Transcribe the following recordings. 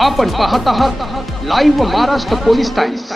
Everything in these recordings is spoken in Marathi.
आपण पाहत आहात live Maharashtra police times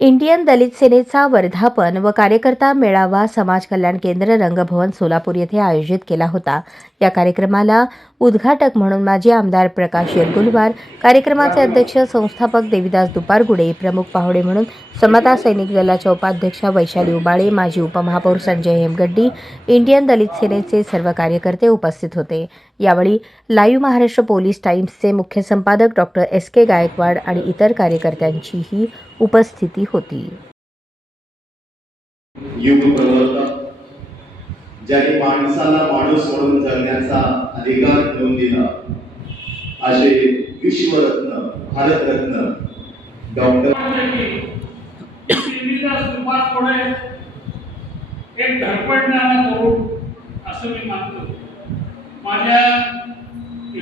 Indian दलित सेनेचा वर्धापन व कार्यकर्ता मेळावा समाज कल्याण केंद्र रंगभवन सोलापूर येथे आयोजित केला होता. या कार्यक्रमाला उद्घाटक म्हणून माजी आमदार प्रकाश येरगुलवार कार्यक्रमाचे अध्यक्ष संस्थापक देविदास दुपारगुडे प्रमुख पाहुणे म्हणून समता सैनिक दलाच्या उपाध्यक्षा वैशाली उबाळे माजी उपमहापौर संजय हेमगड्डी इंडियन दलित सेनेचे सर्व कार्यकर्ते उपस्थित होते. यावेळी लाईव्ह महाराष्ट्र पोलीस टाइम्सचे मुख्य संपादक डॉक्टर एस के गायकवाड आणि इतर कार्यकर्त्यांचीही उपस्थिती होती. ज्याने माणसाला माणूस म्हणून जगण्याचा अधिकार मिळवून दिला असे विश्वरत्न भारतरत्न डॉक्टर श्रीनिवास स्वरूपात थोडे एक धडपडणारा तरुण असं मी मानतो. माझ्या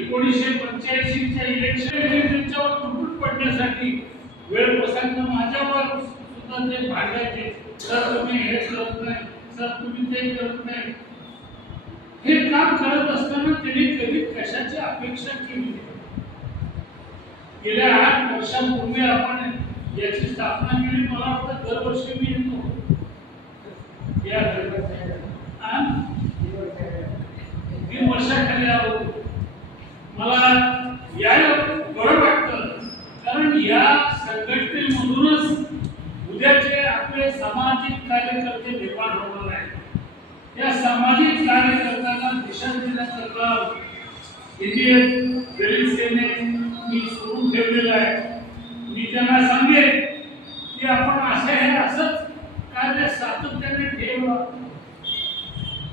एकोणीसशे पंच्याऐंशीच्या इलेक्शन त्यांच्यावर तुटून पडण्यासाठी वेळ प्रसंग माझ्यावर सुद्धा ते भांडायचे. सर तुम्ही हे करत नाही. सर तुम्ही ते करत नाही. हे काम करत असताना त्यांनी कधी कशाची अपेक्षा केली गेल्या आठ वर्षांपूर्वी आपण याची स्थापना केली मला वाटतं दरवर्षी मी येतो. या तीन वर्षाखाली आलो. मला यायला बरं वाटतं. कारण या संघटनेमधूनच उद्याचे आपले सामाजिक कार्यकर्ते निर्माण होणार आहेत. या सामाजिक कार्यकर्त्यांना दिशा देण्याचं इंडियन रेल्वे सेने मी सोडून ठेवलेलं आहे. मी त्यांना सांग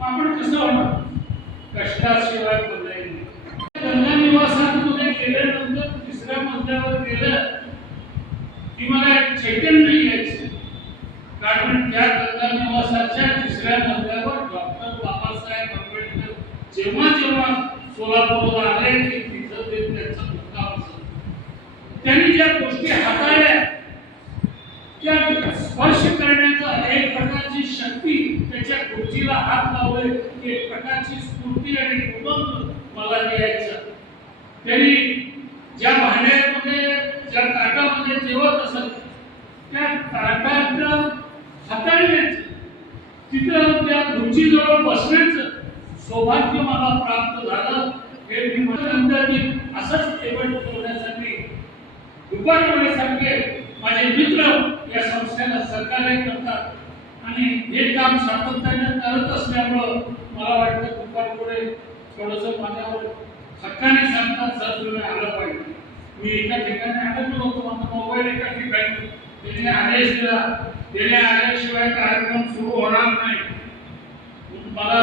आपण कसं होणार कष्टाशिवाय पर्याय गंगा निवासांमध्ये गेल्यानंतर तिसऱ्या मजल्यावर गेलं की मला एक चैतन्य घ्यायचं कारण त्या गंगा निवासाच्या तिसऱ्या मजल्यावर डॉक्टर बाबासाहेब आंबेडकर जेव्हा जेव्हा सोलापूरला आले की तिथं ते त्यांचं मुक्काम असत. त्यांनी ज्या गोष्टी हाताळल्या त्या स्पर्श करण्या प्रकारची शक्ती त्याच्या खुर्चीला हात लावले एक प्रकारची स्फूर्ती आणि उमंग मला लिहायचं त्यांनी ज्या भांड्यामध्ये ज्या ताटामध्ये जेवत असत त्या ताटात हाताळण्याचं तिथं त्या खुर्चीजवळ बसण्याचं सौभाग्य मला प्राप्त झालं. हे मी नंतर मी असंच टेबल ठेवण्यासाठी दुपारवेळेसारखे माझे मित्र या संस्थेला सहकार्य करतात. आणि हे काम सातत्याने करत असल्यामुळं मला वाटतं दुपारपुढे थोडंसं माझ्यावर हक्काने सांगतात सर तुम्ही आलं पाहिजे. मी एका ठिकाणी अडकलो होतो माझा मोबाईल एका ठिकाणी. त्याने आदेश दिला. त्याने आल्याशिवाय कार्यक्रम सुरू होणार नाही. मला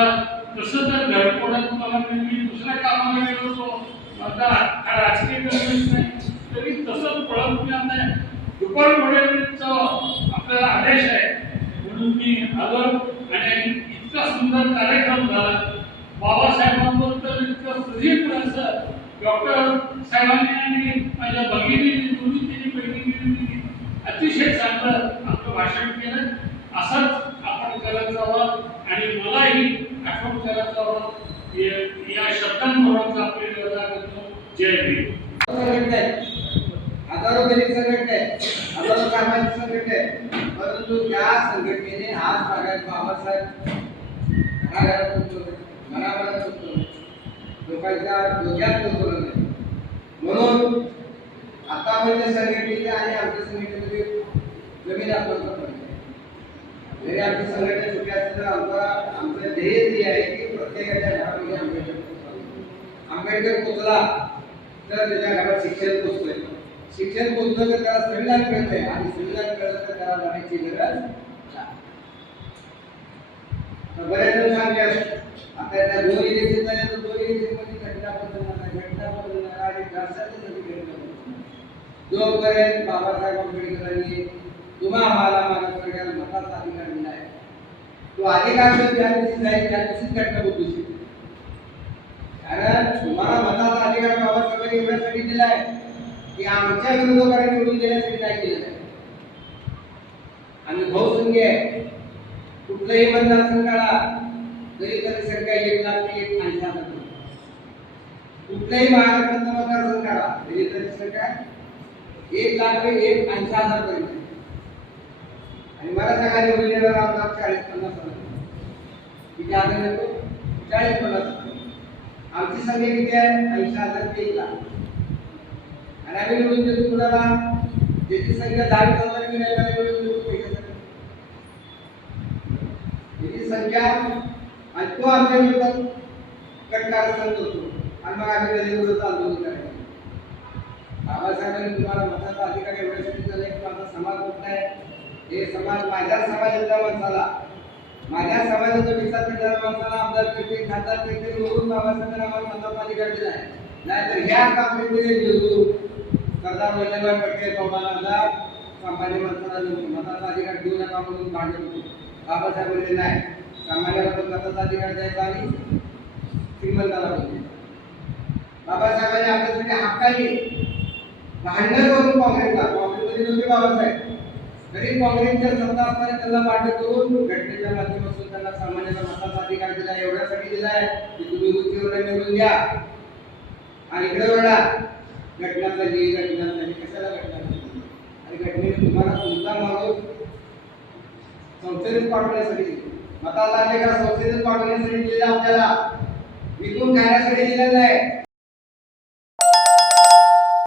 तसं तर धडपडत मला मी दुसऱ्या कामाला गेलो होतो. आता हा राजकीय गरज नाही. तरी तसंच पळत मी आता दुपारपुढेचा आपल्याला आदेश आहे. झालं आणि इतका सुंदर कार्यक्रम झाला. बाबासाहेबांबद्दल इतकं प्रदीप असं डॉक्टर साहेबांनी आणि माझ्या भगिनीने दोन्ही त्यांनी बहिणीने अतिशय चांगलं आपलं भाषण केलं. असंच आपण करत जावं आणि मलाही आठवण करत जावं या- शब्दांबरोबर आपली निवडा करतो जय भीम. हजारो दलित संघटना आहे. हजारो सामाजिक संघटना आहे. परंतु त्या संघटनेने आज बागायत बाबासाहेब घराघरात पोहोचवले घराघरात पोहोचवले लोकांच्या डोक्यात पोहोचवलं नाही. म्हणून आतापर्यंत संघटनेचे आणि आमच्या संघटनेमध्ये जमीन आपण जरी आमची संघटना छोटी असली तर आमचा आमचं ध्येय जे आहे की प्रत्येकाच्या घरामध्ये आंबेडकर आंबेडकर पोचला तर त्याच्या घरात शिक्षण पोचतंय शिक्षण पोचलं तर त्याला संविधान कळतंय आणि संविधान कळलं जाण्याची गरज नाही. तर बरेच आता त्या दोन इलेक्शन झाले तर दोन इलेक्शन घटना बदलणार घटना बदलणार आणि घासाचे घटना बदलणार. जोपर्यंत बाबासाहेब आंबेडकरांनी तुम्हा आम्हाला माझ्या सगळ्याला मताचा अधिकार दिला आहे तो अधिकार जर ज्या दिवशी जाईल त्या दिवशीच घटना बदलू शकतो कारण तुम्हाला मताचा अधिकार बाबासाहेबांनी एवढ्यासाठी दिला आहे की आमच्या विरोधकांनी निवडून देण्यासाठी नाही केलेलं आहे आम्ही बहुसंख्य आहे. कुठलंही मतदारसंघाला जरी तरी संख्या एक लाख ते एक ऐंशी हजार होती. कुठल्याही महाराष्ट्रातल्या मतदारसंघाला जरी तरी संख्या एक लाख ते एक ऐंशी हजार पर्यंत आणि मला सांगा निवडलेला येणारा चाळीस पन्नास हजार. किती हजार येतो? चाळीस पन्नास हजार. आमची संख्या किती आहे? ऐंशी हजार ते एक लाख. आणि आम्ही निवडून देतो कुणाला? ज्याची संख्या दहा हजार मी नाही निवडून देतो पैशासाठी त्याची संख्या आणि तो आमच्या विरोधात कटकारस्थान होतो. आणि मग आम्ही त्याच्या विरोधात आंदोलन करायचं बाबासाहेबांनी तुम्हाला मताचा अधिकार एवढ्यासाठी दिला की माझा समाज मोठा आहे? हे समाज माझ्या समाजातल्या माणसाला माझ्या समाजाचा विचार करणाऱ्या माणसाला आमदार करते खासदार करते निवडून बाबासाहेबांनी आम्हाला मताचा अधिकार दिला आहे. नाहीतर ह्या कामगिरीमध्ये जेजू सरदार वल्लभभाई पटेल बाबाला सामान्य माणसाला मताचा अधिकार देऊ नका म्हणून भांडत होतो. बाबासाहेब बोलले नाही सामान्याला पण मताचा अधिकार द्यायचा आणि श्रीमंताला बोलले बाबासाहेबांनी आपल्यासाठी हक्काने भांडण करून काँग्रेसला काँग्रेसमध्ये नव्हते बाबासाहेब. तरी काँग्रेसच्या सत्ता असताना त्यांना भांडण करून घटनेच्या माध्यमातून त्यांना सामान्याचा मताचा अधिकार दिला एवढ्यासाठी दिला आहे की तुम्ही उच्चवर निवडून द्या. आणि इकडे वेळा घटना झाली घटना झाली कशाला घटना झाली आणि घटनेने तुम्हाला संसदेत पाठवण्यासाठी दिले. मताचा अधिकार संसदेत पाठवण्यासाठी दिलेला आपल्याला विकून खाण्यासाठी दिलेला नाही